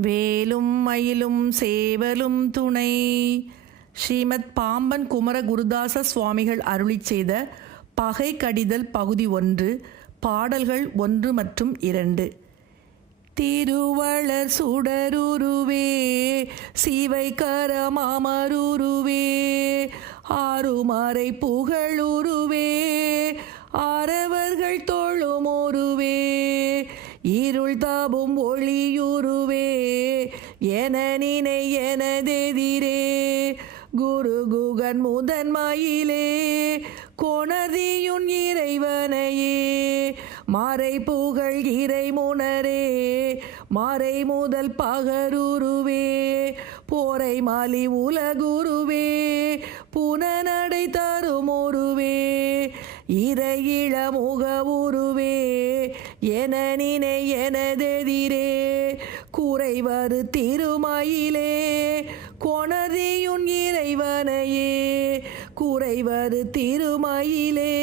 வேலும் மயிலும் சேவலும் துணை. ஸ்ரீமத் பாம்பன் குமர குருதாச சுவாமிகள் அருளிச் செய்த பகை கடிதல் பகுதி ஒன்று பாடல்கள் ஒன்று மற்றும் இரண்டு. திருவளர் சுடருருவே சிவை கரமாமருருவே ஆறுமறை புகழு இருள் தாபும் ஒளியுருவே என நினை எனதெதிரே. குரு குகன் முதன்மையிலே கோணதியுன் இறைவனையே. மாறை புகழ் இறை முனரே மாறை முதல் பகருருவே. போரை மாலி உலகுருவே புனநடை தருமொருவே. இறையிள முகவுருவே என நினை எனதெதிரே குறைவது திருமயிலே கொணதியுன் இறைவனையே குறைவது திருமயிலே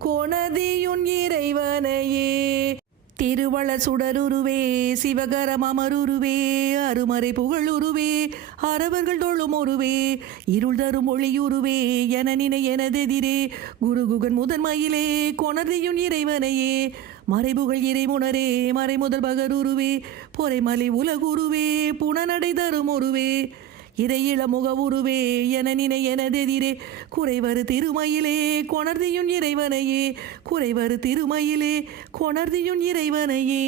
கொணதியுன் இறைவனையே. திருவள சுடருருவே சிவகரம் அமருருவே அருமறை புகழுருவே அறவர்கள் தொழும் ஒருவே இருள் தரும் ஒளியுருவே என நினை எனதெதிரே குருகுகன் முதன்மையிலே கொணர்தியுன் இறைவனையே மறைபுகழ் இறைமுனரே மறைமுதல் பகருருவே பொறைமலை உலகுருவே புனநடை தரும் உருவே இறையிள முகவுருவே என நினை எனதெதிரே குறைவரு திருமயிலே கொணர்தியுன் இறைவனையே குறைவரு திருமயிலே கொணர்தியுன் இறைவனையே.